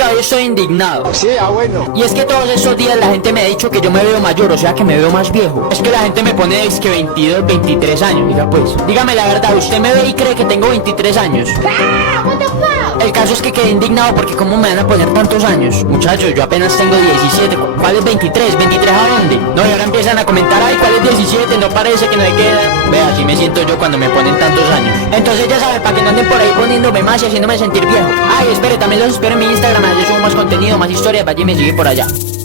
Oiga, hoy estoy indignado. Sí, bueno. Y es que todos estos días la gente me ha dicho que yo me veo mayor, o sea que me veo más viejo. Es que la gente me pone es que 22, 23 años. Diga pues, dígame la verdad, ¿usted me ve y cree que tengo 23 años? El caso es que quedé indignado porque cómo me van a poner tantos años. Muchachos, yo apenas tengo 17. ¿Cuál es 23? ¿23 a dónde? No, y ahora empiezan a comentar, ay, ¿cuál es 17? No parece que no hay que... Vea, así me siento yo cuando me ponen tantos años. Entonces ya saben, para que no anden por ahí poniéndome más y haciéndome sentir viejo. Ay, espere, también los espero en mi Instagram, yo subo más contenido, más historias, vaya y me sigue por allá.